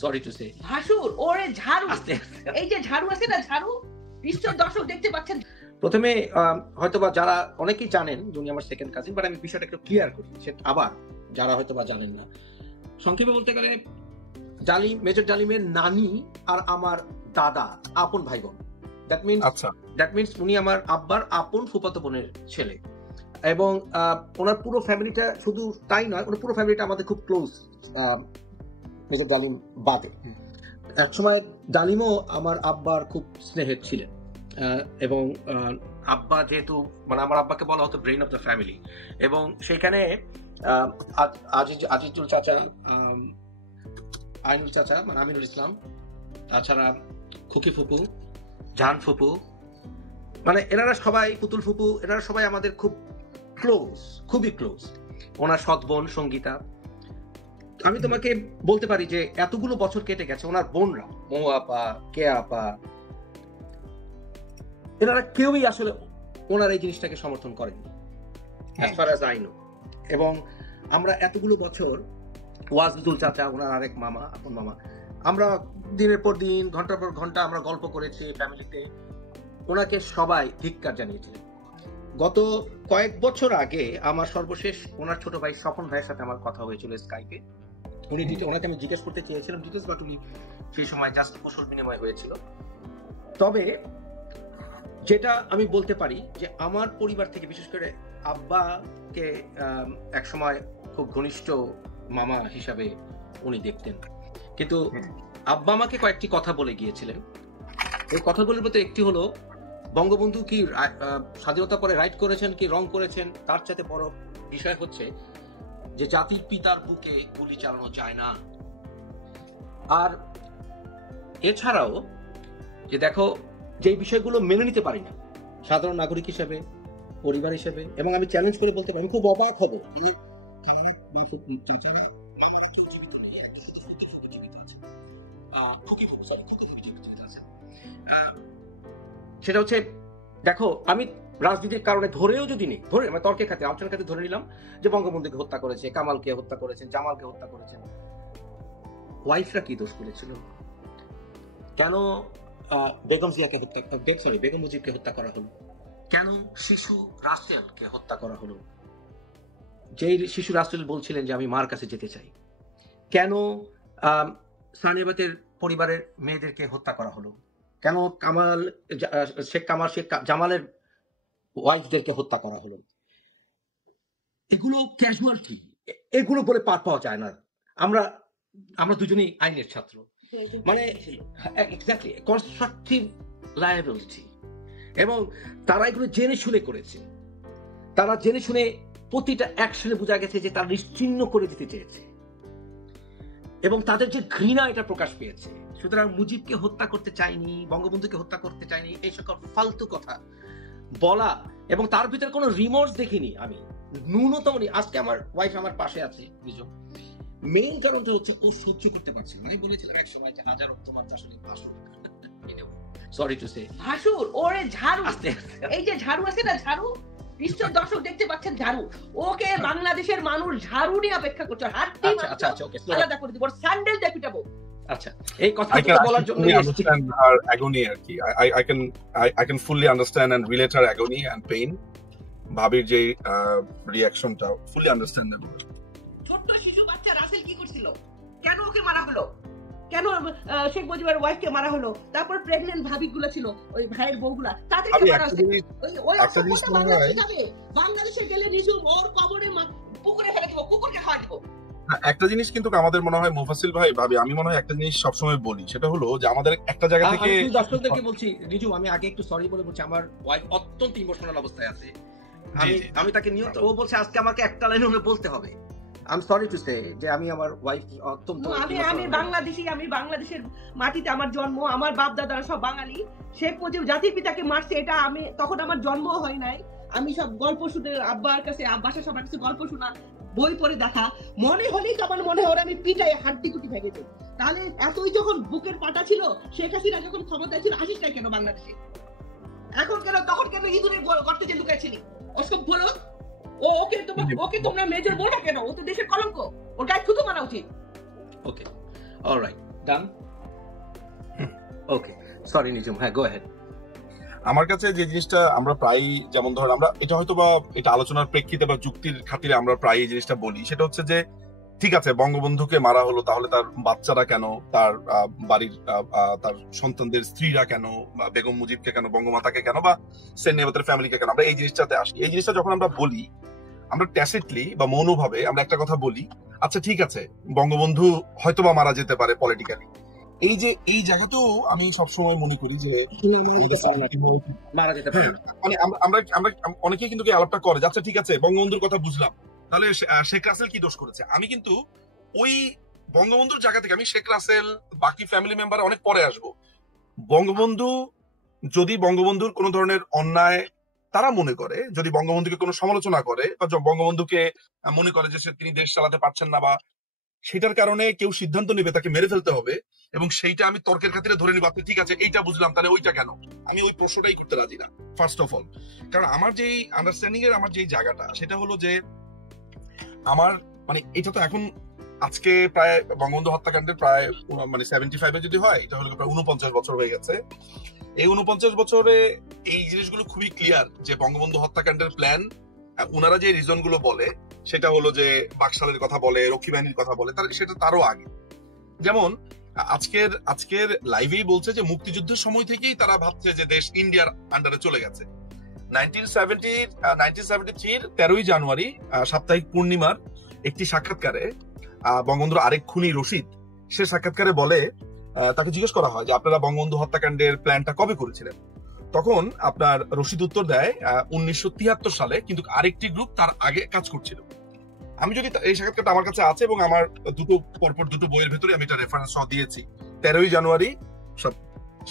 Sorry to say. ভাসুর ওরে ঝাড়ু, এই যে ঝাড়ু আছে না, ঝাড়ু নিশ্চয় দর্শক দেখতে পাচ্ছেন। প্রথমে হয়তোবা যারা অনেকেই জানেন যে উনি আমার সেকেন্ড কাজিন, বাট আমি বিষয়টা একটু ক্লিয়ার করি, সেটা আবার যারা হয়তোবা জানেন না। সংক্ষেপে বলতে গেলে জালিম, মেজর জালিমের নানি আর আমার দাদা আপন ভাই বোন। দ্যাট মিনস উনি আমার আব্বার আপন ফুফাতো বোনের ছেলে, এবং ওনার পুরো ফ্যামিলিটা, শুধু তাই নয়, ওনার পুরো ফ্যামিলিটা আমাদের খুব ক্লোজ, মেজর জালিম বাদে। একসময় জালিমও আমার আব্বার খুব স্নেহের ছিলেন, এবং আব্বা যেহেতু, মানে আমার আব্বাকে বলা হতো ব্রেইন অফ দ্য ফ্যামিলি, এবং সেখানে আজিজুল চাচা, আইনুল চাচা মানে আমিনুল ইসলাম, তাছাড়া খুকি ফুপু, জান ফুপু, মানে এনারা সবাই, পুতুল ফুপু, এনারা সবাই আমাদের খুব ক্লোজ, খুবই ক্লোজ। ওনার সৎ বোন সঙ্গীতা, আমি তোমাকে বলতে পারি যে এতগুলো বছর কেটে গেছে, ওনার বোনরা মৌ আপা, কে আপা, এনারা কেউই আসলে ওনার এই জিনিসটাকে সমর্থন করেনি as far as I know। এবং আমরা এতগুলো বছর, ওয়াজদুল চাচা ওনার আরেক মামা, আপন মামা, আমরা দিনের পর দিন, ঘন্টার পর ঘন্টা আমরা গল্প করেছি ফ্যামিলিতে, ওনাকে সবাই ধিক্কার জানিয়েছিলেন। গত কয়েক বছর আগে আমার সর্বশেষ ওনার ছোট ভাই স্বপন ভাইয়ের সাথে আমার কথা হয়েছিল স্কাইপে। ওনাকে আমি জিজ্ঞেস করতে চেয়েছিলাম ডিটেলস, বাট উনি সেই সময় জাস্ট কুশল বিনিময় হয়েছিল। তবে যেটা আমি বলতে পারি যে আমার পরিবার থেকে, বিশেষ করে আব্বাকে এক সময় খুব ঘনিষ্ঠ মামা হিসাবে উনি দেখতেন, কিন্তু আব্বা আমাকে কয়েকটি কথা বলে গিয়েছিলেন। এই কথাগুলির মধ্যে একটি হলো, বঙ্গবন্ধু কি স্বাধীনতার পরে রাইট করেছেন কি রং করেছেন, তার চাইতে বড় বিষয় হচ্ছে যে জাতির পিতার বুকে গুলি চালানো যায় না। আর এছাড়াও যে দেখো, যে বিষয়গুলো মেনে নিতে পারি না সাধারণ নাগরিক হিসেবে, পরিবার হিসেবে, এবং আমি চ্যালেঞ্জ করে বলতে পারি, আমি খুব অবাক হব, সেটা হচ্ছে, দেখো আমি রাজনীতির কারণে ধরেও যদি নেই, ধরে মানে তর্কের খাতে, আলোচনার খাতে ধরে নিলাম যে বঙ্গবন্ধুকে হত্যা করেছে, কামালকে হত্যা করেছেন, জামালকে হত্যা করেছেন, ওয়াইফরা কি দোষ করেছিল? কেন বেগম জিয়াকে হত্যা, বেগম মুজিবকে হত্যা করা হলো? কেন শিশু রাসেলকে হত্যা করা হলো, যেই শিশু রাসেল বলছিলেন যে আমি মার কাছে যেতে চাই? কেন সানিয়াবাতের পরিবারের মেয়েদেরকে হত্যা করা হলো? কেন শেখ জামালের ওয়াইফদেরকে হত্যা করা হলো? এগুলো ক্যাজুয়ালিটি, এগুলো বলে পার পাওয়া যায় না। আমরা দুজনেই আইনের ছাত্র, মানে এক্স্যাক্টলি কনস্ট্রাকটিভ লায়াবিলিটি, এবং তারা এগুলো জেনে শুনে করেছে। তারা জেনে শুনে প্রতিটা অ্যাকশনে বোঝা গেছে যে তারা নিশ্চিহ্ন করে দিতে চেয়েছে, এবং তাদের যে ঘৃণা এটা প্রকাশ পেয়েছে। সুতরাং মুজিবকে হত্যা করতে চাইনি, বঙ্গবন্ধুকে হত্যা করতে চাইনি, এই সকল ফালতু কথা বলা, এবং তার ভিতরে কোনো রিমোর্স দেখিনি আমি, ন্যূনতম। আজকে আমার ওয়াইফ আমার পাশে আছে, বিজয়, মেইন কারণটা হচ্ছে ও সহ্য করতে পারছে না। আমি বলেছিলাম এক সময় যে হাজার তোমার আসলে সরি টু সে। ভাসুর ওরে ঝাড়ু, এই যে ঝাড়ু আছে না, ঝাড়ু নিশ্চয় দর্শক দেখতে পাচ্ছেন, ঝাড়ু, ওকে বাংলাদেশের মানুষ ঝাড়ু নিয়ে অপেক্ষা করছে। আচ্ছা ওকে, আলাদা করে দিব, স্যান্ডেল দিয়ে পিটাবো। আচ্ছা, এই কথাটা বলার জন্য understand her agony আর কি। I can fully understand and relate her agony and pain. ভাবির যে রিঅ্যাকশনটা fully understandable। ছোট্ট শিশু বাচ্চা রাসেল কি করছিল? কেন ওকে মারা হলো? কেন শেখ মুজিবের ওয়াইফকে মারা হলো? তারপর প্রেগন্যান্ট ভাবিগুলো ছিল, ওই ভাইয়ের বউগুলা, তাদেরকে মারা হচ্ছে। ওই বাংলাদেশে গেলে নিজু ওর কবরে পুকুরে ফেলে দিব, কুকুরকে খাওয়া দিব। একটা জিনিস কিন্তু আমাদের মনে হয় মুফাসিল ভাই, ভাবি, আমি মনে হয় একটা জিনিস সবসময় বলি, সেটা হলো যে আমাদের একটা জায়গা থেকে, দর্শকদেরকে বলছি রিজু, আমি আগে একটু সরি বলে বলছি, আমার ওয়াইফ অত্যন্ত ইমোশনাল অবস্থায় আছে। আমি তাকে নিয়ন্ত্রণ, ও বলছে আজকে আমাকে একটা লাইন হলে বলতে হবে। I'm sorry to say যে আমি আমার ওয়াইফ অত্যন্ত, আমি বাংলাদেশি, আমি বাংলাদেশের মাটিতে আমার জন্ম, আমার বাপ দাদারা সব বাঙালি। শেখ মুজিব জাতির পিতাকে মারছে, এটা আমি তখন আমার জন্মও হয় নাই। আমি সব গল্প শুনে, আব্বার কাছে, বাসা সবার কাছে গল্প শোনা, বই পড়ে দেখা, মনে হলেই আমার মনে হয় আমি পিটাই হাড্ডি কুটি ভেঙে যাই। তাহলে এতই যখন বুকের পাটা ছিল, শেখ হাসিনা যখন ক্ষমতায় ছিল, আসিস নাই কেন বাংলাদেশে? এখন কেন, তখন কেন ইঁদুরের গর্তে যে লুকাইছিলি? ওসব বলো। ওকে তোমরা মেজর বলো কেন? ও তো দেশের কলঙ্ক, ওর গায়ে থুতু মারা উচিত। ওকে, অলরাইট। ডান? ওকে, সরি নিজুম, হ্যাঁ গো অ্যাহেড। আমার কাছে যে জিনিসটা আমরা প্রায়, যেমন ধরেন আমরা এটা হয়তো বা এটা আলোচনার প্রেক্ষিতে বা যুক্তির খাতিরে আমরা প্রায় এই জিনিসটা বলি, সেটা হচ্ছে যে ঠিক আছে বঙ্গবন্ধুকে মারা হলো, তাহলে তার বাচ্চারা কেন, তার বাড়ির তার সন্তানদের স্ত্রীরা কেন, বা বেগম মুজিবকে কেন, বঙ্গমাতাকে কেন, বা সেন্নেবাতের ফ্যামিলিকে কেন, আমরা এই জিনিসটাতে আসি। এই জিনিসটা যখন আমরা বলি, আমরা ট্যাসিটলি বা মৌনভাবে আমরা একটা কথা বলি, আচ্ছা ঠিক আছে বঙ্গবন্ধু হয়তো বা মারা যেতে পারে পলিটিক্যালি। এই যে এই জায়গাতেও আমি সবসময় মনে করি যে মারা যেতে পারে। মানে আমরা আমরা অনেকেই কিন্তু এই আলাপটা করে, আচ্ছা ঠিক আছে বঙ্গবন্ধুর কথা বুঝলাম, তাহলে শেখ রাসেল কি দোষ করেছে? আমি কিন্তু ওই বঙ্গবন্ধুর জায়গা থেকে আমি শেখ রাসেল বাকি ফ্যামিলি মেম্বার অনেক পরে আসবো। বঙ্গবন্ধু যদি বঙ্গবন্ধুর কোন ধরনের অন্যায় তারা মনে করে, যদি বঙ্গবন্ধুকে কোনো সমালোচনা করে বা বঙ্গবন্ধুকে মনে করে যে তিনি দেশ চালাতে পারছেন না, বা সেটার কারণে কেউ সিদ্ধান্ত নেবে তাকে মেরে ফেলতে হবে, এবং সেইটা আমি তর্কের খাতিরে ধরে নিব, আপনি ঠিক আছে এইটা বুঝলাম তাহলে ওইটা কেন, আমি ওই প্রশ্নটাই করতে রাজি না ফার্স্ট অফ অল। কারণ আমার যেই আন্ডারস্ট্যান্ডিং এর আমার যেই জায়গাটা, সেটা হলো যে আমার মানে এটা তো এখন আজকে প্রায় বঙ্গবন্ধু হত্যাকাণ্ডের প্রায় মানে 75 যদি হয়, এটা হলো প্রায় 49 বছর হয়ে গেছে। এই 49 বছরে এই জিনিসগুলো খুবই ক্লিয়ার যে বঙ্গবন্ধু হত্যাকাণ্ডের প্ল্যান, ওনারা যে রিজন গুলো বলে সেটা হলো যে বাকশালের কথা বলে, রক্ষী বাহিনীর কথা বলে, সেটা তারও আগে। যেমন আজকের লাইভেই বলছে যে মুক্তিযুদ্ধের সময় থেকেই তারা ভাবছে যে দেশ ইন্ডিয়ার আন্ডারে চলে গেছে। 1973 13ই জানুয়ারি সাপ্তাহিক পূর্ণিমার একটি সাক্ষাৎকারে বঙ্গবন্ধুর আরেক খুনি রশিদ, সে সাক্ষাৎকারে বলে, তাকে জিজ্ঞেস করা হয় যে আপনারা বঙ্গবন্ধু হত্যাকাণ্ডের প্ল্যানটা কবে করেছিলেন? তখন আপনার রশিদ উত্তর দেয় 1973 সালে, কিন্তু আরেকটি গ্রুপ তার আগে কাজ করছিল। আমি যদি এই সাক্ষাৎকারটা আমার কাছে আছে এবং আমার পরপর দুটো বইয়ের ভেতরে আমি এটা রেফারেন্স সহ দিয়েছি। 13ই জানুয়ারি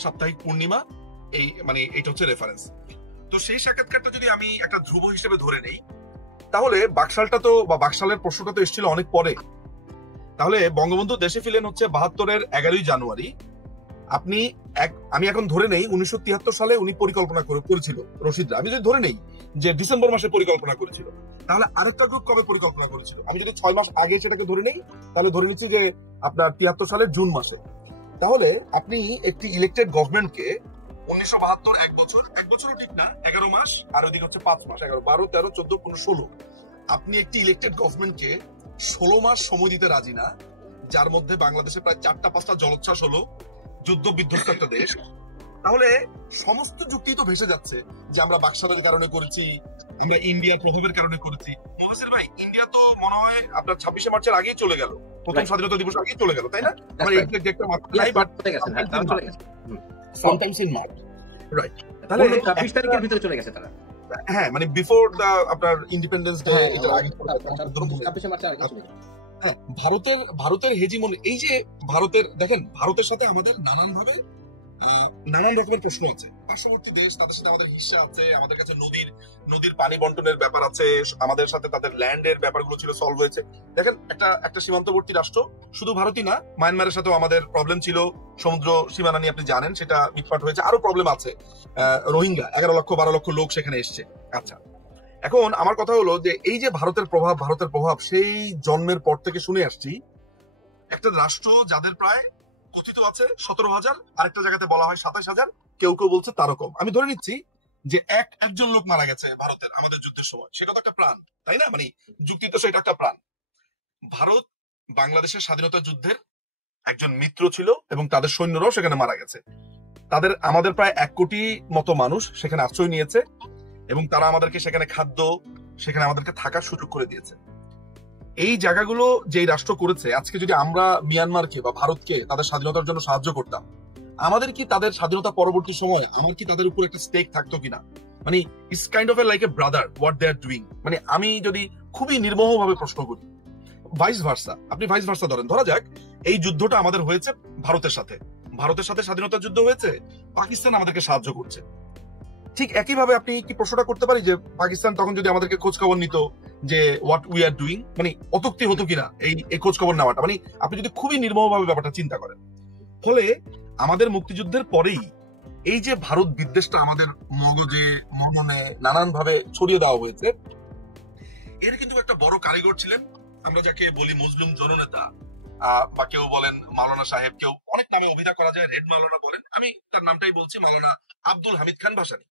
সাপ্তাহিক পূর্ণিমা, এই মানে এটা হচ্ছে রেফারেন্স। তো সেই সাক্ষাৎকারটা যদি আমি একটা ধ্রুব হিসেবে ধরে নেই, তাহলে বাকশালটা তো বা বাকশালের প্রশ্নটা তো এসেছিল অনেক পরে। তাহলে বঙ্গবন্ধু দেশে ফিরলেন হচ্ছে 72-এর 11ই জানুয়ারি। আমি এখন ধরে নেই 1973 সালে উনি পরিকল্পনা করেছিল রশিদরা, আমি যদি ধরে নেই যে ডিসেম্বর মাসে পরিকল্পনা করেছিল, তাহলে আরেকটা গ্রুপ কবে পরিকল্পনা করেছিল? আমি যদি 6 মাস আগে সেটাকে ধরে নেই, তাহলে ধরে নিচ্ছি যে আপনার 73 সালের জুন মাসে। তাহলে আপনি একটি ইলেক্টেড গভর্নমেন্টকে 1972 এক বছরও ঠিক না, 11 মাস, আর ওদিকে হচ্ছে 5 মাস, 11, 12, 13, 14, 15, 16, আপনি একটি ইলেক্টেড গভর্নমেন্টকে 16 মাস সময় দিতে রাজি না, যার মধ্যে বাংলাদেশে প্রায় 4-5টা জলোচ্ছ্বাস হলো, যুদ্ধ বিধ্বস্ত একটা দেশ। তাহলে সমস্ত যুক্তি তো ভেসে যাচ্ছে যে আমরা বাকশালের কারণে করেছি, আমরা ইন্ডিয়ার প্রভাবের কারণে করেছি। মহাসির ভাই, ইন্ডিয়া তো মনে হয় আপনার 26শে মার্চের আগেই চলে গেল, প্রথম স্বাধীনতা দিবস আগেই চলে গেল, তাই না? আমার এক্সাক্ট ডেটটা মাথায় নাই, but sometimes in March, right? তাহলে 26 তারিখের ভিতরে চলে গেছে তারা। হ্যাঁ, মানে বিফোর দা আপনার ইন্ডিপেন্ডেন্স ডে, এটার আগে 26 মার্চে আগে চলে গেছে। হ্যাঁ, ভারতের হেজিমনি, এই যে ভারতের, দেখেন ভারতের সাথে আমাদের নানান রকমের প্রশ্ন আছে। পার্শ্ববর্তী দেশ, তাদের সাথে আমাদের হিস্সা আছে, আমাদের কাছে নদীর পানি বন্টনের ব্যাপার আছে, আমাদের সাথে তাদের ল্যান্ডের ব্যাপারগুলো ছিল, সলভ হয়েছে। দেখেন একটা সীমান্তবর্তী রাষ্ট্র, শুধু ভারতই না, মায়ানমারের সাথেও আমাদের প্রবলেম ছিল, সমুদ্র সীমানা নিয়ে আপনি জানেন, সেটা মিটমাট হয়েছে। আরো প্রবলেম আছে, রোহিঙ্গা 11 লক্ষ 12 লক্ষ লোক সেখানে এসছে। আচ্ছা, এখন আমার কথা হলো যে এই যে ভারতের প্রভাব সেই জন্মের পর থেকে শুনে আসছি, একটা রাষ্ট্র যাদের প্রায় কথিত আছে 17,000, আরেকটা জায়গাতে বলা হয় 27,000, কেউ বলছে তারও কম। আমি ধরে নিচ্ছি যে একজন লোক মারা গেছে ভারতের আমাদের যুদ্ধের সময়, সেটা তো একটা প্রাণ, তাই না? মানে যুক্তি তো সেটা একটা প্রাণ। ভারত বাংলাদেশের স্বাধীনতা যুদ্ধের একজন মিত্র ছিল এবং তাদের সৈন্যরাও সেখানে মারা গেছে। আমাদের প্রায় 1 কোটি মতো মানুষ সেখানে আশ্রয় নিয়েছে এবং তারা আমাদেরকে সেখানে খাদ্য, সেখানে আমাদেরকে থাকার সুযোগ করে দিয়েছে। এই জায়গাগুলো যেই রাষ্ট্র করেছে, আজকে যদি আমরা মিয়ানমারকে বা ভারতকে তাদের স্বাধীনতার জন্য সাহায্য করতাম, আমাদের কি তাদের স্বাধীনতা পরবর্তী সময় আমার কি তাদের উপর একটা স্টেক থাকতো কিনা? মানে it's kind of a like a brother what they are doing. মানে আমি যদি খুবই নির্মোহ ভাবে প্রশ্ন করি, ভাইস ভার্সা, আপনি ভাইস ভার্সা ধরা যাক, এই যুদ্ধটা আমাদের হয়েছে ভারতের সাথে স্বাধীনতা যুদ্ধ হয়েছে, পাকিস্তান আমাদেরকে সাহায্য করছে। ঠিক একইভাবে আপনি কি প্রশ্নটা করতে পারি যে পাকিস্তান তখন যদি আমাদেরকে খোঁজ খবর নিত যে হোয়াট উই আর ডুইং, মানে অত্যুক্তি হতো কিনা এই খোঁজ খবর নেওয়াটা? মানে আপনি যদি খুবই নির্মমভাবে ব্যাপারটা চিন্তা করেন। ফলে আমাদের মুক্তিযুদ্ধের পরেই এই যে ভারত বিদ্বেষটা আমাদের মগজে, মননে নানান ভাবে ছড়িয়ে দেওয়া হয়েছে, এর কিন্তু একটা বড় কারিগর ছিলেন, আমরা যাকে বলি মুসলিম জননেতা বা কেউ বলেন মাওলানা সাহেব, কেউ অনেক নামে অভিধা করা যায়, রেড মাওলানা বলেন, আমি তার নামটাই বলছি, মাওলানা আব্দুল হামিদ খান ভাসানী।